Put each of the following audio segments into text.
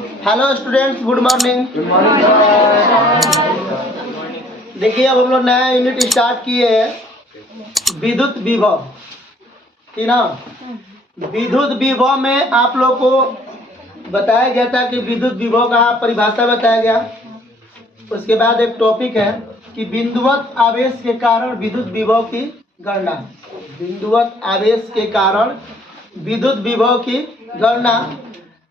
Hello students, good morning. देखिए, अब हम लोग नया यूनिट स्टार्ट किए हैं, विद्युत विभव, ठीक ना। विद्युत विभव में आप लोग को बताया गया था कि विद्युत विभव का परिभाषा बताया गया। उसके बाद एक टॉपिक है कि बिंदुवत आवेश के कारण विद्युत विभव की गणना। बिंदुवत आवेश के कारण विद्युत विभव की गणना।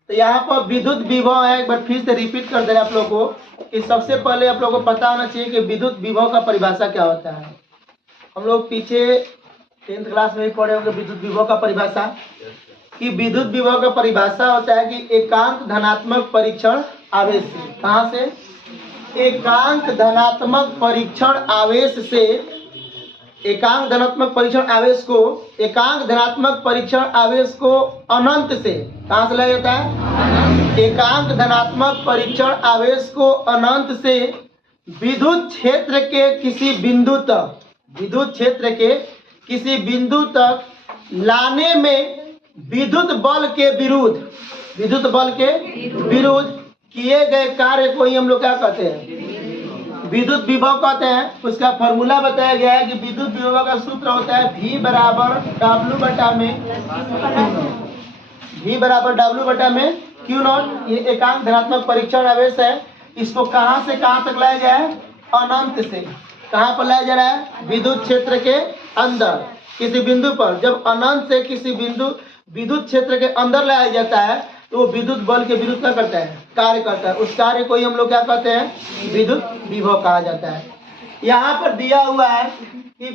तो यहाँ पर विद्युत विभव है, एक बार फिर से रिपीट कर दे रहे आप लोग को कि सबसे पहले आप लोग को पता होना चाहिए कि विद्युत विभव का परिभाषा क्या होता है। हम लोग पीछे 10th क्लास में ही पढ़े होंगे विद्युत विभव का परिभाषा, कि विद्युत विभव का परिभाषा होता है कि एकांक धनात्मक परीक्षण आवेश से। कहाँ से? एकांक धनात्मक परीक्षण आवेश से। एकांक धनात्मक परीक्षण आवेश को, एकांक धनात्मक परीक्षण आवेश को अनंत से, कहाँ से लाया जाता है? एकांक धनात्मक परीक्षण आवेश को अनंत से विद्युत क्षेत्र के किसी बिंदु तक, विद्युत क्षेत्र के किसी बिंदु तक लाने में विद्युत बल के विरुद्ध, विद्युत बल के विरुद्ध किए गए कार्य को ही हम लोग क्या कहते हैं? विद्युत विभव कहते हैं। उसका फॉर्मूला बताया गया है कि विद्युत विभव का सूत्र होता है V बराबर W बटा में V बराबर W बटा में Q नॉट। ये एकांक धनात्मक परीक्षण आवेश है। इसको कहां से कहां तक लाया गया है? अनंत से। कहां पर लाया जा रहा है? विद्युत क्षेत्र के अंदर किसी बिंदु पर। जब अनंत से किसी बिंदु विद्युत क्षेत्र के अंदर लाया जाता है तो वो विद्युत बल के विरुद्ध क्या करता है? कार्य करता है। उस कार्य को ही हम लोग क्या कहते हैं? विद्युत विभव कहा जाता है। यहाँ पर दिया हुआ है कि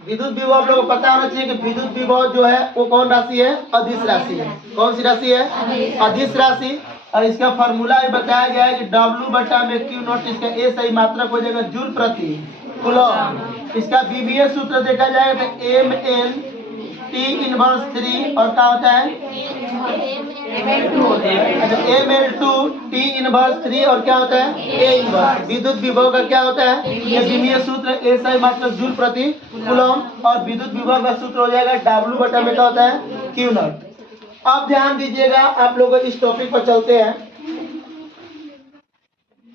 विद्युत विभव आप लोगों को पता होना चाहिए कि विद्युत विभव जो है वो कौन राशि है? अदिश राशि है। कौन सी राशि है? अदिश राशि। और इसका फॉर्मूला भी बताया गया है कि W बटा में Q नॉट, इसका A सही मात्रक हो जाएगा जूल प्रति कूलम। इसका बीबीए सूत्र देखा जाएगा तो ML T इनवर्स 3 और क्या होता है? ML2 T इनवर्स 3 और क्या होता है? A inverse. विद्युत विभव का क्या होता है? ये बीबीए सूत्र A सही मात्रक जूल प्रति कूलम। और विद्युत विभव का सूत्र हो जाएगा W बटा में क्या होता है? Q not. अब ध्यान दीजिएगा, आप लोग इस टॉपिक पर चलते हैं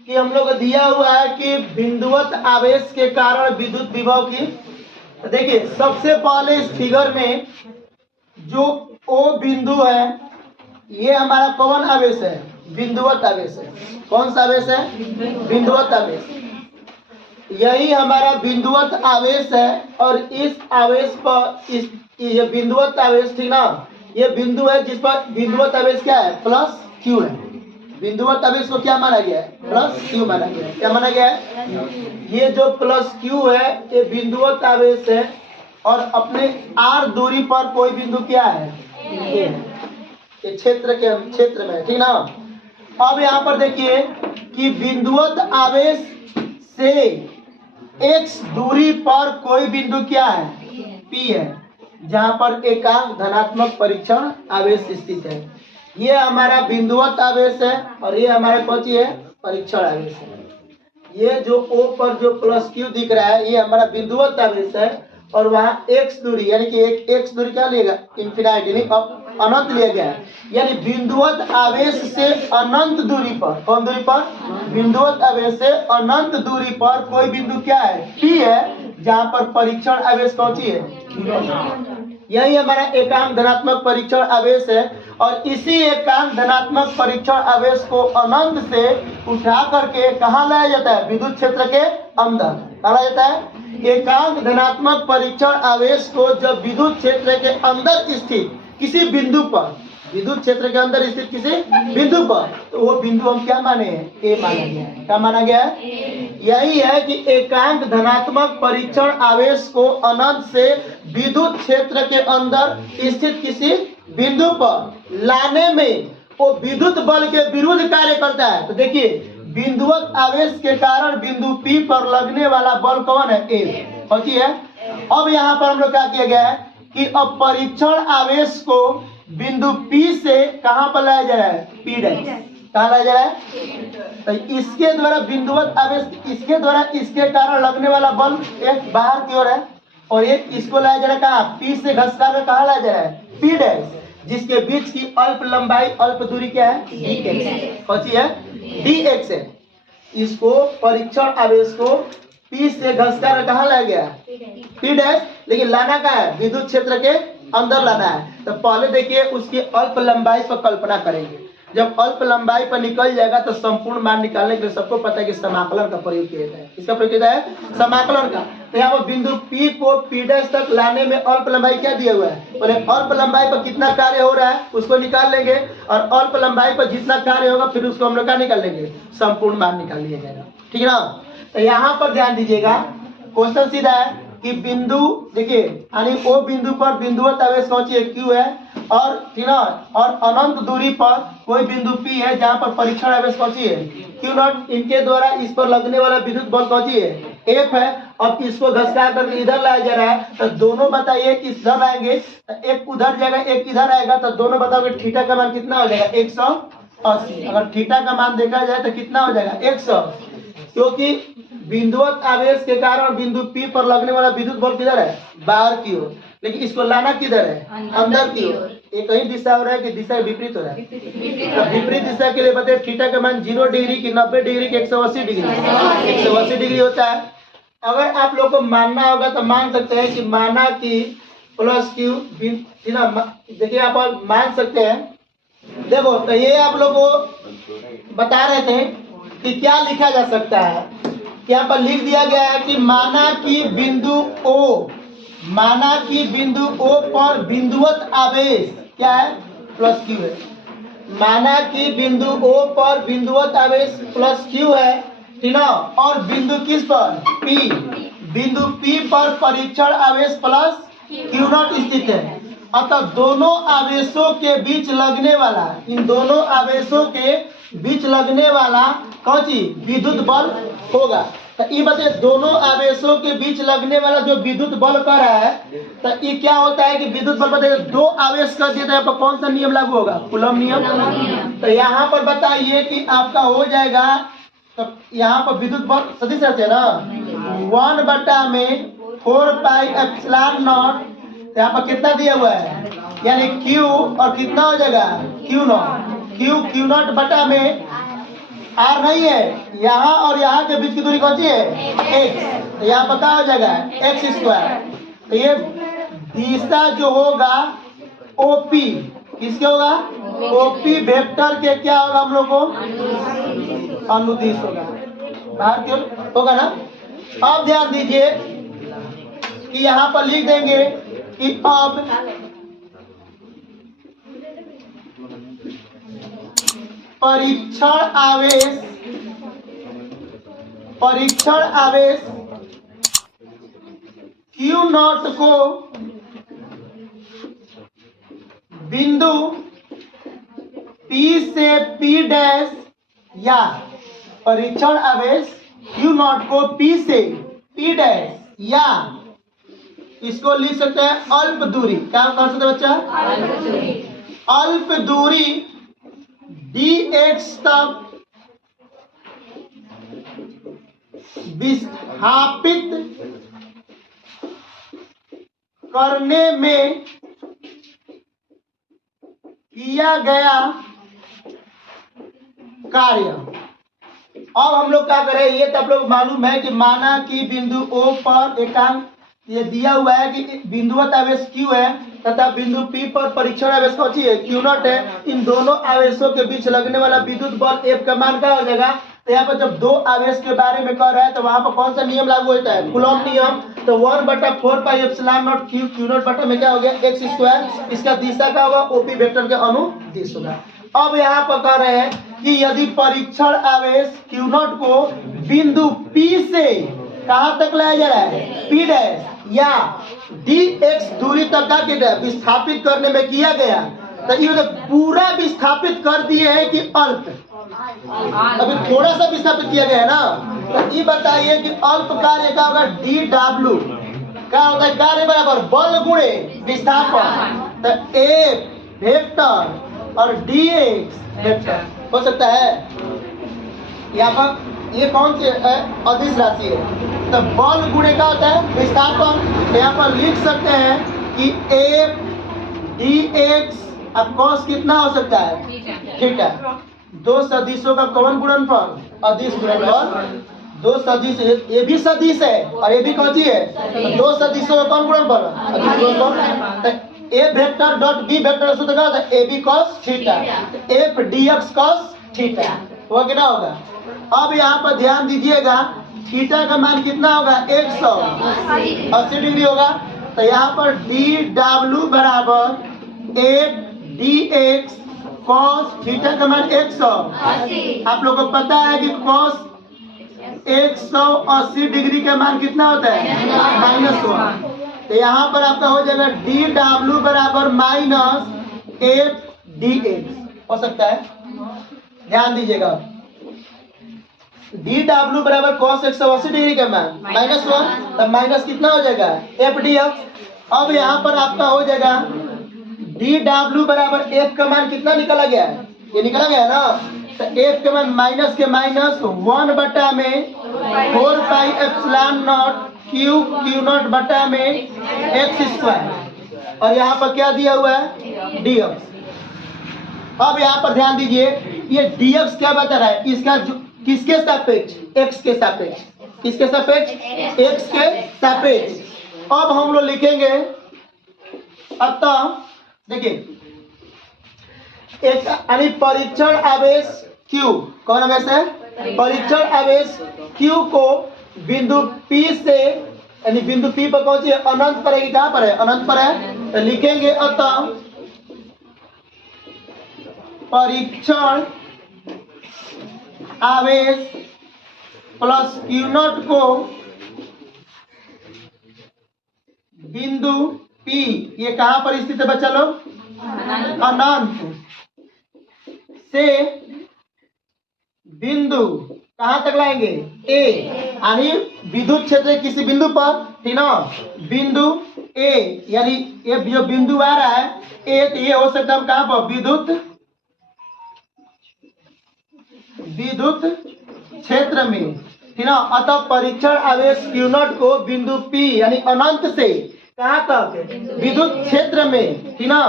कि हम लोग को दिया हुआ है कि बिंदुवत आवेश के कारण विद्युत विभव की। देखिए, सबसे पहले इस फिगर में जो O बिंदु है ये हमारा कौन आवेश है? बिंदुवत आवेश है। कौन सा आवेश है? बिंदुवत आवेश। यही हमारा बिंदुवत आवेश है। और इस आवेश पर ये बिंदुवत आवेश, ठीक ना, ये बिंदु है जिस पर बिंदुवत आवेश क्या है? प्लस Q है। बिंदुवत आवेश को क्या माना गया है? प्लस Q माना गया है। क्या माना गया है? ये जो प्लस Q है ये बिंदुवत आवेश है। और अपने R दूरी पर कोई बिंदु क्या है? ये क्षेत्र में, ठीक ना। अब यहाँ पर देखिए कि बिंदुवत आवेश से X दूरी पर कोई बिंदु क्या है? P है, जहाँ पर एकांक धनात्मक परीक्षण आवेश स्थित है। ये हमारा बिंदुवत आवेश है और ये हमारा कौन सी है? परीक्षण आवेश है। ये जो O पर जो प्लस Q दिख रहा है ये हमारा बिंदुवत आवेश है। और वहाँ X दूरी, यानी कि एक X दूरी क्या लेगा? इन्फिनाइट, यानी अनंत लिया गया है। यानी बिंदुवत आवेश से अनंत दूरी पर, कौन दूरी पर? बिंदुवत आवेश से अनंत दूरी पर कोई बिंदु क्या है? P है, जहाँ पर परीक्षण आवेश कौन सी है? यही हमारा एकांक धनात्मक परीक्षण आवेश है। और इसी एकांक धनात्मक परीक्षण आवेश को अनंत से उठा करके कहाँ लाया जाता है? विद्युत क्षेत्र के अंदर। कहाँ लाया जाता है? एकांक धनात्मक परीक्षण आवेश को जब विद्युत क्षेत्र के अंदर स्थित किसी बिंदु पर, विद्युत क्षेत्र के अंदर स्थित किसी बिंदु पर, तो वो बिंदु हम क्या माने हैं? A माना गया है। क्या माना गया है? यही है कि एकांक धनात्मक परीक्षण आवेश को अनंत से विद्युत क्षेत्र के अंदर स्थित किसी बिंदु पर लाने में वो विद्युत बल के विरुद्ध कार्य करता है। तो देखिए, बिंदुवत आवेश के कारण बिंदु P पर लगने वाला बल कौन है? A। होती है। अब यहाँ पर हम लोग क्या किया गया है कि अब परीक्षण आवेश को बिंदु P से कहां पर लाया जा रहा है? P dash. कहां लाया जा रहा है? तो इसके द्वारा बिंदुवत आवेश, इसके द्वारा इसके कारण लगने वाला बल एक बाहर की ओर है और एक इसको लाया जा रहा है कहां? P से घसका कर कहां लाया जा रहा है? P dash. जिसके बीच की अल्प लंबाई अल्प दूरी क्या है, dx। कौन सी है, dx है। इसको परीक्षण आवेश को P से घसकर कहाँ लाया गया है, P डैश, लेकिन लाना क्या है, विद्युत क्षेत्र के अंदर लाना है। तो पहले देखिए उसकी अल्प लंबाई पर कल्पना करेंगे। जब अल्प लंबाई पर निकल जाएगा तो संपूर्ण मान निकालने के लिए सबको पता है कि समाकलन का प्रयोग किया जाता है। किसका प्रयोग किया जाता है, समाकलन का। तो यहाँ पर बिंदु P को P डैश तक लाने में अल्प लंबाई क्या दिया हुआ है, बोले अल्प लंबाई पर कितना कार्य हो रहा है उसको निकाल लेंगे, और अल्प लंबाई पर जितना कार्य होगा फिर उसको हम लोग क्या निकाल लेंगे, संपूर्ण मान निकाल लिया जाएगा। ठीक है ना। तो यहाँ पर ध्यान दीजिएगा, क्वेश्चन सीधा है कि बिंदु देखिए यानी ओ बिंदु पर बिंदुवत आवेश कौन सी है, Q है, और ठीक ना, और अनंत दूरी पर कोई बिंदु P है जहाँ पर परीक्षण आवेश कौन सी है, Q नॉट। इनके द्वारा इस पर लगने वाला विद्युत बल कौन सी है, F है। अब इसको घसका करके इधर लाया जा रहा है, तो दोनों बताइए इधर आएंगे, तो एक उधर जाएगा एक इधर आएगा, तो दोनों बताओगे थीटा का मान कितना हो जाएगा, 180। अगर थीटा का मान देखा जाए तो कितना हो जाएगा, 100, क्योंकि बिंदुवत आवेश के कारण बिंदु P पर लगने वाला विद्युत बल किधर है, बाहर की ओर, लेकिन इसको लाना किधर है, अंदर की ओर। एक ही दिशा हो रहा है कि दिशा विपरीत हो रहा है, तो विपरीत दिशा के लिए बताइए थीटा का मान 0 डिग्री की 90 डिग्री की 180 डिग्री, 180 डिग्री होता है। अगर आप लोग को मानना होगा तो मान सकते हैं कि माना कि प्लस Q, देखिए आप मान सकते हैं। देखो तो ये आप लोग को बता रहे थे कि क्या लिखा जा सकता है। यहाँ पर लिख दिया गया है कि माना कि बिंदु O, माना कि बिंदु O पर बिंदुवत आवेश क्या है, प्लस Q है। माना कि बिंदु O पर बिंदुवत आवेश प्लस Q है, ठीक ना, और बिंदु किस पर, P, बिंदु P पर परीक्षण आवेश प्लस Q नॉट स्थित है। अतः दोनों आवेशों के बीच लगने वाला, इन दोनों आवेशों के बीच लगने वाला कौन सी विद्युत बल होगा। तो ये बताइए दोनों आवेशों के बीच लगने वाला जो विद्युत बल कर रहा है, तो ये क्या होता है कि विद्युत बल बताइए दो आवेश कर दिया, तो यहाँ पर कौन सा नियम लागू होगा, कूलम नियम। तो यहाँ पर बताइए कि आपका हो जाएगा, तो यहाँ पर विद्युत बल सदिश है ना, 1/4 पाई एप्सिलॉन नॉट, यहाँ पर कितना दिया हुआ है, यानी Q, और कितना हो जाएगा Q नॉट, Q नॉट बटा में R नहीं है, यहाँ और यहाँ के बीच की दूरी कौन सी है, x, तो यहाँ पता हो जाएगा x²। तो ये दिशा जो होगा OP किसके होगा, OP वेक्टर के क्या होगा, हम लोग को अनुदिश होगा, बाहर की ओर होगा ना। अब ध्यान दीजिए कि यहाँ पर लिख देंगे कि अब परीक्षण आवेश Q नॉट को बिंदु P से P डैश, या परीक्षण आवेश Q नॉट को P से P डैश, या इसको लिख सकते हैं अल्प दूरी, क्या कर सकते हैं बच्चा, अल्प दूरी dx तक विस्थापित करने में किया गया कार्य। अब हम लोग क्या करें, ये तो आप लोग मालूम है कि माना कि बिंदु O पर एकांक ये दिया हुआ है कि बिंदुवत आवेश Q है तथा बिंदु P पर परीक्षण आवेश कौन सी है, Q नॉट है। इन दोनों आवेशों के बीच लगने वाला विद्युत बल F का मान क्या हो जाएगा। तो यहाँ पर जब दो आवेश के बारे में कह रहा है तो वहां पर कौन सा नियम लागू होता है, कूलॉम नियम। तो 1/4 pi epsilon not Q not बटा में क्या हो गया x²। इसका दिशा क्या होगा, OP वेक्टर के अनुदिश होगा। अब यहाँ पर कह रहे हैं कि यदि परीक्षण आवेश Q नॉट को बिंदु P से कहाँ तक लाया जा रहा है, P डैश, या dx दूरी तक का विस्थापित करने में किया गया, तो ये पूरा विस्थापित कर दिए है कि अल्प, अभी थोड़ा सा विस्थापित किया गया है ना। तो ये बताइए कि अल्प कार्य का होगा dw, क्या होता है, कार्य बराबर बल गुणे विस्थापन। तो F वेक्टर और dx वेक्टर हो सकता है। यहाँ पर ये कौन सी है, अदिश राशि है। तो बल गुणे का होता है विस्थापन। यहाँ पर लिख सकते हैं कि F dx अब कॉस कितना हो सकता है? थीटा। दो सदिशों का कौन गुणनफल? अदिश गुणनफल। दो सदिश, ये भी सदिश है और ये भी कौन सी है? दो सदिशों का कौन गुणनफल? अदिश गुणनफल। A vector dot B vector सूत्र क्या होता है? A B cos theta, F d x cos theta. वो कितना होगा? अब यहाँ पर ध्यान दीजिएगा, थीटा का मान कितना होगा? 180 डिग्री होगा। तो यहाँ पर डी डब्ल्यू बराबर F d x cos theta का मान 180। आप लोग को पता है कि कॉस 180 डिग्री का मान कितना होता है? -1। तो यहाँ पर आपका हो जाएगा डी डब्ल्यू बराबर माइनस एफ डी एक्स हो सकता है। ध्यान दीजिएगा, डी डब्ल्यू बराबर कॉस 180 डिग्री का मान -1, तब माइनस कितना हो जाएगा? F d x. अब यहाँ पर आपका हो जाएगा डी डब्ल्यू बराबर एफ का मान कितना निकला गया है? ये निकला गया है ना। तो एफ के मान माइनस के माइनस 1 बटा में 4 pi epsilon not Q Q not बटा में एक्स स्क्वायर, और यहाँ पर क्या दिया हुआ है? D x. अब यहाँ पर ध्यान दीजिए, ये डी एक्स क्या बता रहा है? इसका जो किसके सापेक्ष? एक्स के सापेक्ष। किसके सापेक्ष? एक्स के सापेक्ष। अब हम लोग लिखेंगे, अतः देखिए एक यानी परीक्षण आवेश Q, कौन आवेश है? परीक्षण आवेश Q को बिंदु P से, यानी बिंदु P पर कौन सी है? अनंत पर है। कहां पर है? अनंत पर है। तो लिखेंगे अतः परीक्षण आवेश प्लस Q नॉट को बिंदु P, ये कहां पर स्थित है बच्चा लोग? अनंत से बिंदु कहां तक लाएंगे? ए, यानी विद्युत क्षेत्र किसी बिंदु पर, ठीक ना? बिंदु ए, यानी ये जो बिंदु आ रहा है ए, तो ये हो सकता है कहां पर? विद्युत क्षेत्र में, ठीक ना? अतः परीक्षण आवेश Q नॉट को बिंदु P यानी अनंत से कहां तक? विद्युत क्षेत्र में, ठीक ना?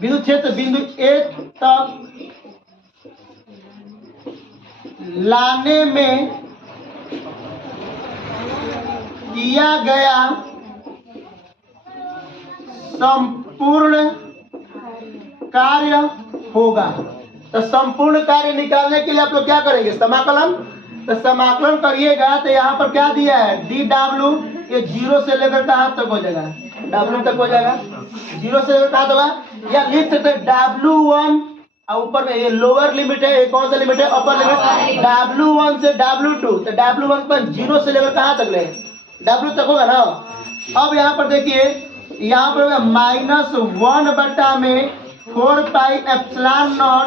विद्युत क्षेत्र बिंदु ए तक लाने में किया गया संपूर्ण कार्य होगा। तो संपूर्ण कार्य निकालने के लिए आप लोग क्या करेंगे? समाकलन। तो समाकलन करिएगा तो यहाँ पर क्या दिया है? डी डब्ल्यू, ये 0 से लेकर कहाँ तक हो जाएगा? डब्ल्यू तक हो जाएगा। 0 से लेकर कहाँ तक होगा? या लिख सकते W1, ऊपर में ये लोअर लिमिट है, ये कौन सा लिमिट है? Upper limit. W1 से W2, तो W1 पर 0 से लेकर कहाँ तक ले? W तक होगा ना। अब यहाँ पर देखिए, यहाँ पर होगा -1 बटा में 4 pi epsilon not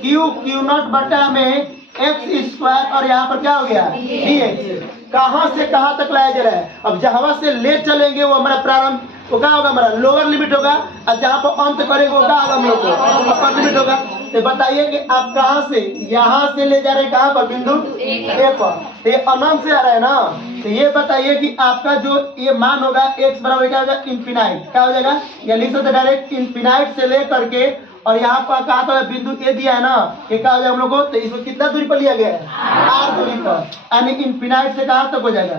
Q Q not बटा में एक्स स्क्वायर, और यहाँ पर क्या हो गया? dx। कहाँ से कहाँ तक लाया जा रहा है? अब जहाँ से ले चलेंगे वो हमारा प्रारंभ, वो क्या होगा? हमारा लोअर लिमिट होगा, और जहाँ पर अंत करेंगे वो क्या होगा? हम लोग को अपर लिमिट होगा। तो बताइए कि आप कहाँ से, यहाँ से ले जा रहे हैं कहाँ पर? बिंदु ए पर। तो ये अनंत से आ रहा है ना। तो ये बताइए कि आपका जो ये मान होगा x बराबर क्या होगा? इन्फिनाइट। क्या हो जाएगा? या लिख सकते डायरेक्ट इन्फिनाइट से ले करके, और यहाँ पर कहा था बिंदु ए दिया है ना, ये क्या हो जाएगा हम लोग को? तो इसको कितना दूरी पर लिया गया है? r दूरी पर, यानी इन्फिनाइट से कहाँ तक हो जाएगा?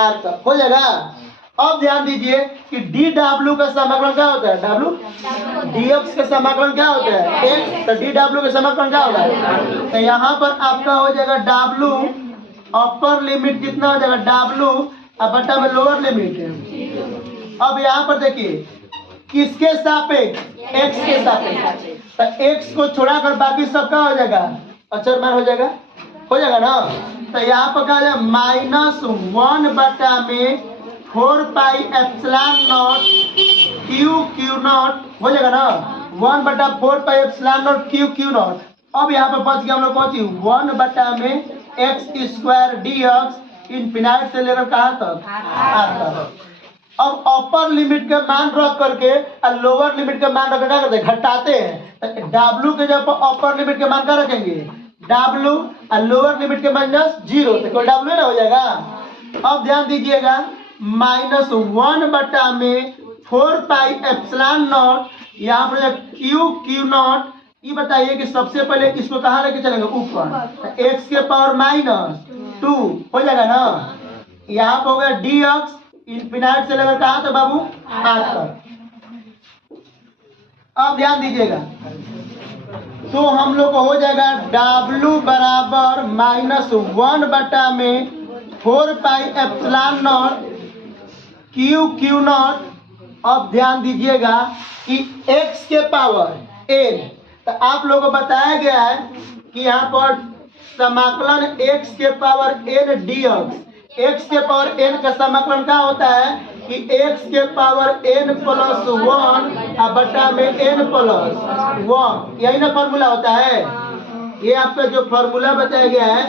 r तक हो जाएगा। अब ध्यान दीजिए कि डी डब्ल्यू का समाकलन क्या होता है? डब्ल्यू। डी एक्स का समाकलन क्या होता है? एक्स। तो डी डब्ल्यू का समाकलन क्या होगा? तो यहाँ पर आपका हो जाएगा डब्ल्यू अपर लिमिट कितना हो जाएगा? डब्ल्यू बटा में लोअर लिमिट। अब यहाँ पर देखिए किसके सापेक्ष? एक्स के सापेक्ष। तो एक्स को छोड़ाकर बाकी सब क्या हो जाएगा? अचर मान हो जाएगा। हो जाएगा ना। तो यहाँ पर क्या हो जाएगा? -1 बटा में 4 pi epsilon not Q Q not हो जाएगा ना। 1 बटा 4 pi epsilon not Q Q not. अब यहाँ पर बच गया हम लोग पहुंची 1 बटा में x square D x, infinite से लेकर कहाँ तक? आर तक। अब अपर लिमिट का मान रख करके और लोअर लिमिट का मान रख क्या करते हैं? घटाते हैं। डब्ल्यू के जब अपर लिमिट के मान क्या रखेंगे? डब्ल्यू, और लोअर लिमिट के -0, तो कोई डब्ल्यू ना हो जाएगा। अब ध्यान दीजिएगा -1 बटा में 4 पाई एप्सिलॉन नॉट यहाँ पर क्यू क्यू नॉट, ये बताइए कि सबसे पहले इसको कहाँ लेके चलेंगे, ऊपर, एक्स के पावर -2 हो जाएगा ना। यहाँ पर हो गया डी एक्स, इन्फिनाइट से लेकर कहाँ तक बाबू, आर तक। अब ध्यान दीजिएगा, तो हम लोग को हो जाएगा W बराबर -1 बटा में 4 pi epsilon not Q Q not. अब ध्यान दीजिएगा कि x के पावर n, तो आप लोगों को बताया गया है कि यहाँ पर समाकलन x के पावर n dx, x के पावर n का समाकलन क्या होता है कि x के पावर n प्लस 1 बटा में n प्लस 1, यही ना फॉर्मूला होता है। ये आपका जो फॉर्मूला बताया गया है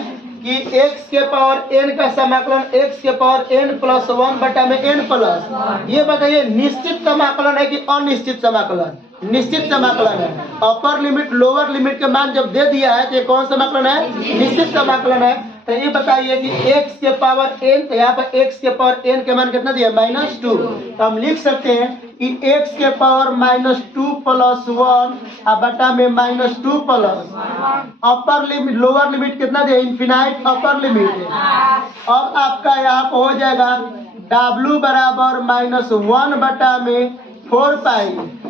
कि x के पावर n का समाकलन x के पावर n प्लस 1 बटा में n प्लस, ये बताइए निश्चित समाकलन है कि अनिश्चित समाकलन, निश्चित समाकलन है। अपर लिमिट लोअर लिमिट के मान जब दे दिया है तो ये कौन समाकलन है, निश्चित समाकलन है। तो ये बताइए कि x के पावर n, तो यहाँ पर x के पावर n के मान कितना दिया, -2, तो हम लिख सकते हैं कि x के पावर -2 प्लस 1 बटा में -2 plus upper limit, lower limit कितना दिया, इन्फिनाइट अपर लिमिट। अब आपका यहाँ पर हो जाएगा W बराबर -1 बटा में 4 पाई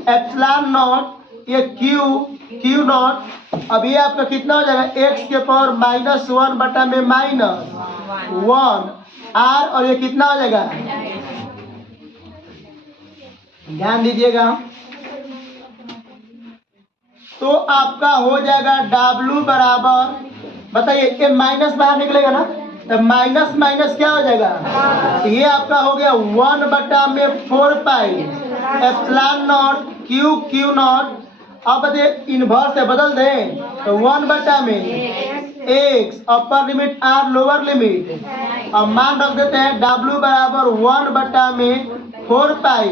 एप्सिलॉन नॉट, ये क्यू नॉट। अब ये आपका कितना हो जाएगा, x के पावर -1 बटा में -1 r, और ये कितना हो जाएगा, ध्यान दीजिएगा, तो आपका हो जाएगा W बराबर, बताइए ये माइनस बाहर निकलेगा ना, तो माइनस माइनस क्या हो जाएगा, ये आपका हो गया 1 बटा में 4 pi epsilon not Q not. अब बताइए इनवर्स से बदल दें तो 1 बटा में x upper limit r lower limit, अब मान रख देते हैं W बराबर 1 बटा में 4 pi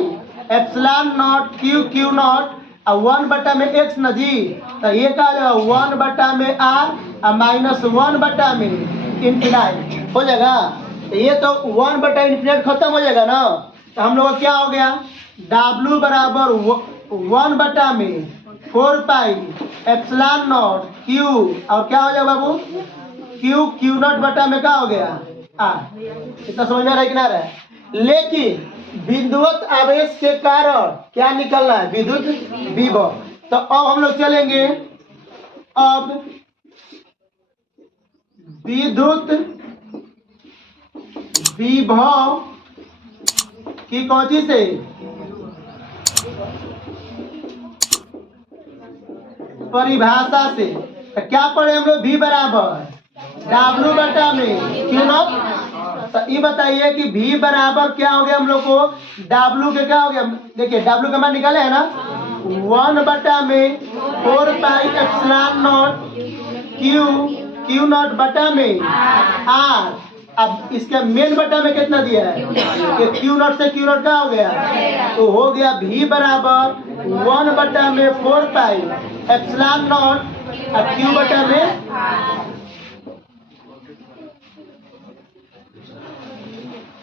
epsilon not Q not, और 1 बटा में x न जी, तो ये क्या हो जाएगा 1 बटा में r और -1 बटा में इन्फिनाइट हो जाएगा। तो ये तो 1 बटा इन्फिनाइट खत्म हो जाएगा ना, तो हम लोग का क्या हो गया, W बराबर 1 बटा में 4 पाई एप्सिलॉन नॉट क्यू, और क्या हो जाएगा बाबू, क्यू नॉट बटा में क्या हो गया r। इतना समझ में आ रहा है कि ना रहा है। लेकिन बिंदुवत आवेश के कारण क्या निकलना है, विद्युत विभव। तो अब हम लोग चलेंगे, अब विद्युत विभव की कौन चीज से, परिभाषा से। तो क्या पढ़े हम लोग, V बराबर W बटा में क्यू नॉट। तो ये बताइए कि V बराबर क्या हो गया हम लोग को, W के क्या हो गया, देखिए W का मान निकाले है ना, 1 बटा में 4 pi epsilon not Q not बटा में R। अब इसका मेन बटा में कितना दिया है, कि क्यू नॉट से क्यू नॉट क्या हो गया, तो हो गया V बराबर 1 बटा में 4 पाई एप्सिलॉन नॉट और क्यू बटा में।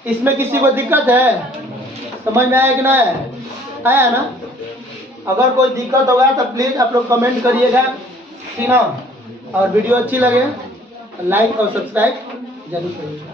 इसमें किसी को दिक्कत है, समझ में आया कि ना आया ना। अगर कोई दिक्कत होगा तो प्लीज आप लोग कमेंट करिएगा, ठीक ना। और वीडियो अच्छी लगे लाइक और सब्सक्राइब जरूर करिएगा।